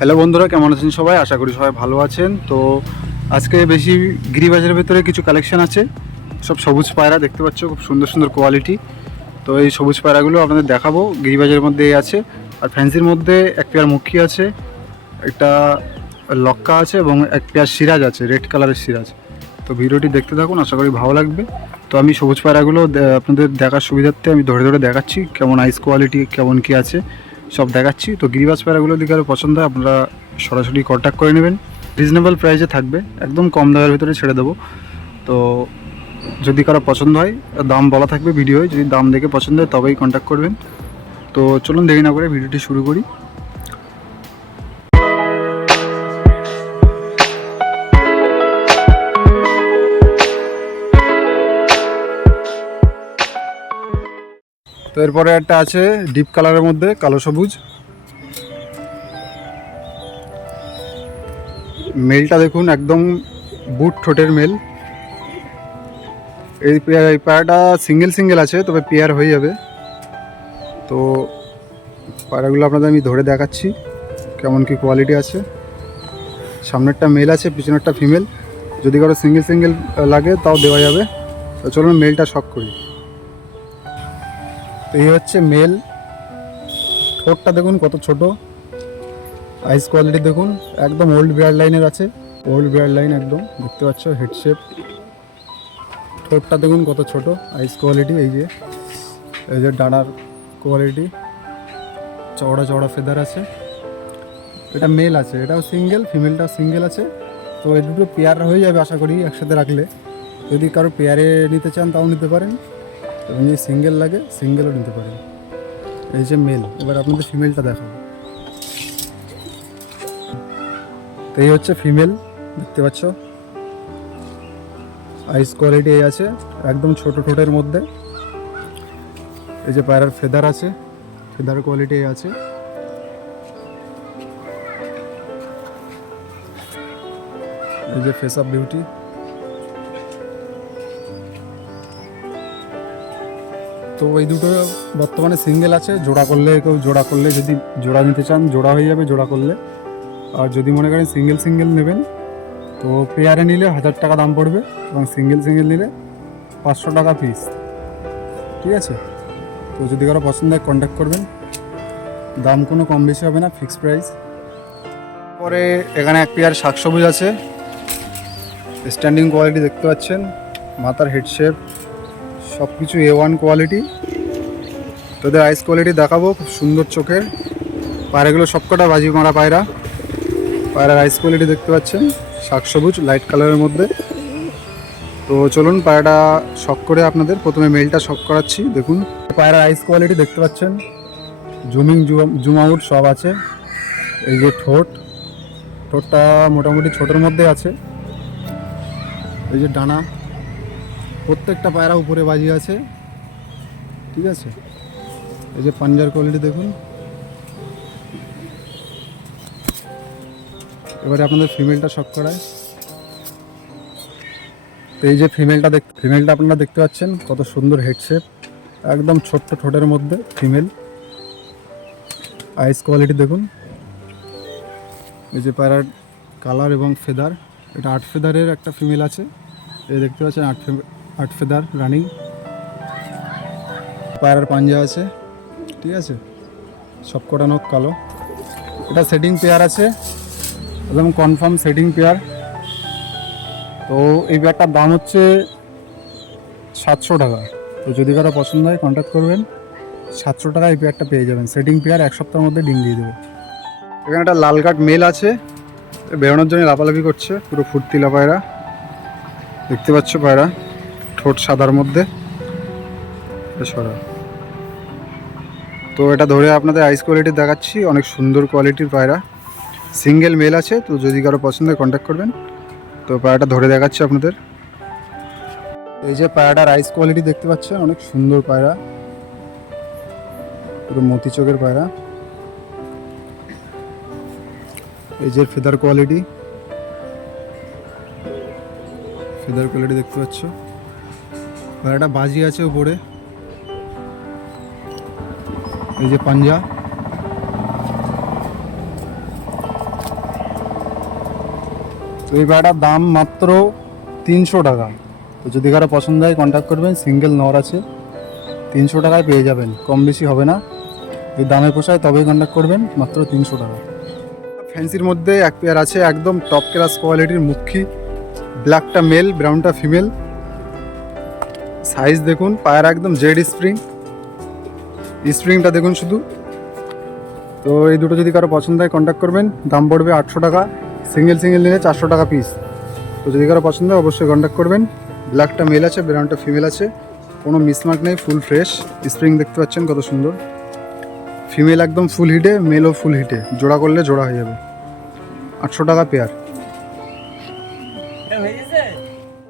Hello বন্ধুরা, কেমন আছেন সবাই? আশা করি সবাই ভালো আছেন। তো আজকে বেশি গিরিবাজারের ভেতরে কিছু কালেকশন আছে, সব সবুজ পায়রা দেখতে পাচ্ছ, খুব সুন্দর সুন্দর কোয়ালিটি। তো এই সবুজ পায়রাগুলো আপনাদের দেখাবো। গিরিবাজারের মধ্যে এই আছে, আর ফ্যান্সির মধ্যে এক পেয়ার মুখী আছে, একটা লক্কা আছে এবং এক পেয়ার সিরাজ আছে, রেড কালারের সিরাজ। তো ভিডিওটি দেখতে থাকুন, আশা করি ভালো লাগবে। তো আমি সবুজ পায়রাগুলো আপনাদের দেখার সুবিধার্থে আমি ধরে ধরে দেখাচ্ছি, কেমন আইস কোয়ালিটি, কেমন কি আছে সব দেখাচ্ছি। তো গিরিবাজ পায়রাগুলো দিকে আরও পছন্দ হয় আপনারা সরাসরি কন্ট্যাক্ট করে নেবেন, রিজনেবল প্রাইসে থাকবে, একদম কম দামের ভিতরে ছেড়ে দেবো। তো যদি কারো পছন্দ হয়, দাম বলা থাকবে ভিডিওয়, যদি দাম দেখে পছন্দ হয় তবেই কন্ট্যাক্ট করবেন। তো চলুন দেরি না করে ভিডিওটি শুরু করি। তো এরপরে একটা আছে ডিপ কালারের মধ্যে কালো সবুজ, মেলটা দেখুন একদম বুট ঠোঁটের মেল। এই পায়রাটা সিঙ্গেল আছে, তবে পেয়ার হয়ে যাবে। তো পায়রাগুলো আপনাদের আমি ধরে দেখাচ্ছি কেমন কি কোয়ালিটি আছে। সামনেরটা মেল আছে, পিছনেরটা ফিমেল। যদি কারো সিঙ্গেল লাগে তাও দেওয়া যাবে। তো চলুন মেলটা শক করি। তো এই হচ্ছে মেল, ঠোঁটটা দেখুন কত ছোট, আইস কোয়ালিটি দেখুন একদম ওল্ড বিয়ার লাইনের আছে, ওল্ড বিয়ার লাইন একদম দেখতে পাচ্ছ, হেড শেপ। ঠোঁটটা দেখুন কত ছোট, আইস কোয়ালিটি। এই যে ডানার কোয়ালিটি, চওড়া চওড়া ফেদার আছে। এটা মেল আছে, এটাও সিঙ্গেল, ফিমেলটা সিঙ্গেল আছে। তো এই দুটো পেয়ার হয়ে যাবে আশা করি একসাথে রাখলে। যদি কারো পেয়ারে নিতে চান তাও নিতে পারেন, এবং যদি সিঙ্গেল লাগে সিঙ্গেলও নিতে পারেন। এই যে মেল, এবার আপনাদের ফিমেলটা দেখাবো। তো এই হচ্ছে ফিমেল, দেখতে পাচ্ছ, আইস কোয়ালিটি এই আছে, একদম ছোট ঠোঁটের মধ্যে। এই যে পায়রার ফেদার আছে, ফেদার কোয়ালিটি এই আছে। এই যে ফেস অফ বিউটি। তো এই দুটো বর্তমানে সিঙ্গেল আছে, জোড়া করলে কেউ জোড়া করলে, যদি জোড়া নিতে চান জোড়া হয়ে যাবে জোড়া করলে। আর যদি মনে করেন সিঙ্গেল নেবেন, তো পেয়ারে নিলে 1000 টাকা দাম পড়বে, এবং সিঙ্গেল নিলে 500 টাকা পিস। ঠিক আছে? তো যদি কারো পছন্দ হয় কন্ট্যাক্ট করবেন, দাম কোনো কম বেশি হবে না, ফিক্সড প্রাইস। পরে এখানে এক পেয়ার শাক সবুজ আছে, স্ট্যান্ডিং কোয়ালিটি দেখতে পাচ্ছেন, মাথার হেড শেপ সব কিছু A1 কোয়ালিটি। তোদের আইস কোয়ালিটি দেখাবো, খুব সুন্দর চোখের পায়রাগুলো, সবকটা বাজি মারা পায়রা। পায়রার আইস কোয়ালিটি দেখতে পাচ্ছেন, শাক সবুজ লাইট কালারের মধ্যে। তো চলুন পায়রাটা শক করে আপনাদের, প্রথমে মেলটা শক করাচ্ছি। দেখুন পায়রার আইস কোয়ালিটি দেখতে পাচ্ছেন, জুম আউট সব আছে। এই যে ঠোঁটটা মোটামুটি ছোটোর মধ্যে আছে। এই যে ডানা, প্রত্যেকটা পায়রা উপরে বাজি আছে। ঠিক আছে? এই যে পাঞ্জার কোয়ালিটি দেখুন। এবারে আপনাদের ফিমেলটা শক করায়। এই যে ফিমেলটা আপনারা দেখতে পাচ্ছেন, কত সুন্দর হেড শেপ, একদম ছোট্ট ঠোঁটের মধ্যে ফিমেল। আইস কোয়ালিটি দেখুন। এই যে পায়রার কালার এবং ফেদার, এটা 8 ফেদারের একটা ফিমেল আছে। এই দেখতে পাচ্ছেন 8 ফেদার রানিং। পায়রার পাঞ্জা আছে। ঠিক আছে? সবকটা নখ কালো। এটা সেটিং পেয়ার আছে, একদম কনফার্ম সেটিং পেয়ার। তো এই পেয়ারটার দাম হচ্ছে 700 টাকা। তো যদি কারো পছন্দ হয় কন্ট্যাক্ট করবেন, 700 টাকা এই পেয়ারটা পেয়ে যাবেন। সেটিং পেয়ার, 1 সপ্তাহের মধ্যে ডিম দিয়ে দেবে। এখানে একটা লাল কাঠ মেল আছে, বেরোনোর জন্য লাফালাফি করছে, পুরো ফুর্তিলা পায়রা দেখতে পাচ্ছ। পায়রা ঠোঁট সাদার মধ্যে সরা। তো এটা ধরে আপনাদের আইস কোয়ালিটি দেখাচ্ছি, অনেক সুন্দর কোয়ালিটির পায়রা, সিঙ্গেল মেল আছে। তো যদি কারো পছন্দ হয় কন্ট্যাক্ট করবেন। তো পায়রাটা ধরে দেখাচ্ছি আপনাদের। এই যে পায়রাটার আইস কোয়ালিটি দেখতে পাচ্ছেন, অনেক সুন্দর পায়রা, পুরো মতি চোখের পায়রা। এই যে ফেদার কোয়ালিটি দেখতে পাচ্ছ। পায়রাটা বাজি আছে উপরে। এই যে পাঞ্জা, তো এই পায়রাটার দাম মাত্র 300 টাকা। তো যদি কারো পছন্দ হয় কন্ট্যাক্ট করবেন, সিঙ্গেল নর আছে, 300 টাকায় পেয়ে যাবেন, কম বেশি হবে না। যদি দামে পোষায় তবেই কন্ট্যাক্ট করবেন, মাত্র 300 টাকা। ফ্যান্সির মধ্যে এক পেয়ার আছে একদম টপ ক্লাস কোয়ালিটির মুখী, ব্ল্যাকটা মেল, ব্রাউনটা ফিমেল। সাইজ দেখুন, পায়ের একদম জেড স্প্রিং, স্প্রিংটা দেখুন শুধু। তো এই দুটো যদি কারো পছন্দ হয় কন্ট্যাক্ট করবেন, দাম পড়বে 800 টাকা, সিঙ্গেল নিলে 400 টাকা পিস। তো যদি কারো পছন্দ হয় অবশ্যই কন্ট্যাক্ট করবেন। ব্ল্যাকটা মেল আছে, ব্রাউনটা ফিমেল আছে, কোনো মিসমার্ক নেই, ফুল ফ্রেশ। স্প্রিং দেখতে পাচ্ছেন কত সুন্দর। ফিমেল একদম ফুল হিটে, মেলও ফুল হিটে, জোড়া করলে জোড়া হয়ে যাবে। 800 টাকা পেয়ার।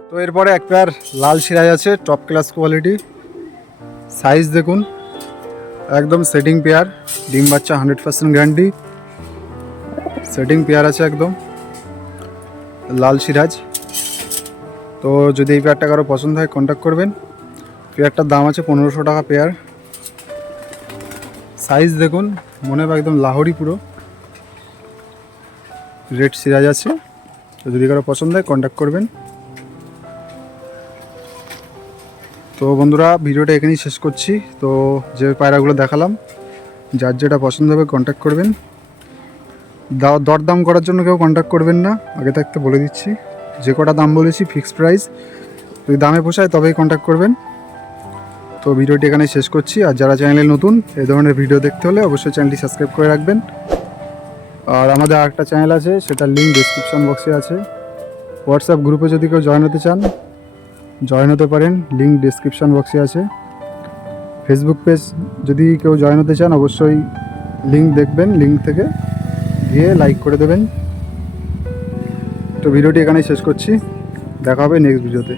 তো এরপরে এক পেয়ার লাল সিরাজ আছে, টপ ক্লাস কোয়ালিটি। সাইজ দেখুন, একদম সেটিং পেয়ার, ডিম বাচ্চা 100% গ্যারান্টি। সেটিং পেয়ার আছে একদম, লাল সিরাজ। তো যদি এই পেয়ারটা কারো পছন্দ হয় কন্ট্যাক্ট করবেন। পেয়ারটার দাম আছে 1500 টাকা পেয়ার। সাইজ দেখুন, মনে হয় একদম লাহোরি পুরো, রেড সিরাজ আছে। তো যদি কারো পছন্দ হয় কন্ট্যাক্ট করবেন। তো বন্ধুরা, ভিডিওটা এখানেই শেষ করছি। তো যে পায়রাগুলো দেখালাম, যার যেটা পছন্দ হবে কন্ট্যাক্ট করবেন। দরদাম করার জন্য কেউ কন্ট্যাক্ট করবেন না, আগে থাকতে বলে দিচ্ছি। যে কটা দাম বলেছি ফিক্সড প্রাইস, যদি দামে পোষায় তবেই কন্ট্যাক্ট করবেন। তো ভিডিওটি এখানে শেষ করছি। আর যারা চ্যানেলে নতুন, এই ধরনের ভিডিও দেখতে হলে অবশ্যই চ্যানেলটি সাবস্ক্রাইব করে রাখবেন। আর আমাদের আরেকটা চ্যানেল আছে, সেটার লিঙ্ক ডিসক্রিপশন বক্সে আছে। হোয়াটসঅ্যাপ গ্রুপে যদি কেউ জয়েন হতে চান জয়েন হতে পারেন, লিঙ্ক ডিসক্রিপশন বক্সে আছে। ফেসবুক পেজ যদি কেউ জয়েন হতে চান অবশ্যই লিঙ্ক দেখবেন, লিঙ্ক থেকে গিয়ে লাইক করে দেবেন। তো ভিডিওটি এখানেই শেষ করছি, দেখা হবে নেক্সট ভিডিওতে।